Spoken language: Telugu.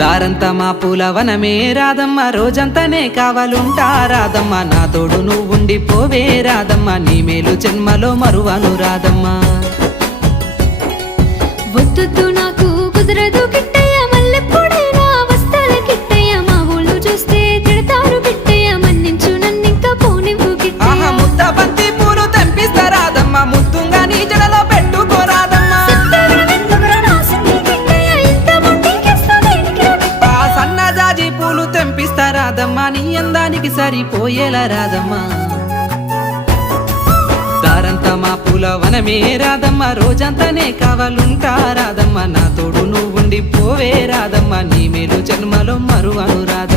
దారంతా మా పూలవనమే రాదమ్మ, రోజంతానే కావాలుంటా రాదమ్మ, నా తోడు నువ్వుండి పోవే రాదమ్మ, నీ మేలు జన్మలో మరువను రాదమ్మ. వద్దు నాకు కుదరదు కిట్టయ్య, మల్లెప్పుడైనా వస్తాల కిట్టయ్య, మా ఊళ్ళు చూస్తే తిడతారు కిట్టయ్య, మన్నించు నన్నింకా పోనివ్వు కిట్టయ్య. ముద్ద బంతి పూలు తెంపిస్తా రాదమ్మ, ముద్దుంగా నీ జడలో పెట్టుకోరాదమ్మ. సన్నజాజి పూలు తెంపిస్తా రాదమ్మ, నీ అందానికి సరిపోయేలా రాదమ్మ. దారంతా మా పూలవనమే రాదమ్మ, రోజంతానే కావాలుంటా రాదమ్మ, నా తోడు నువ్వుండి పోవే రాదమ్మ, నీ మేలు జన్మలో మరువను రాదమ్మ.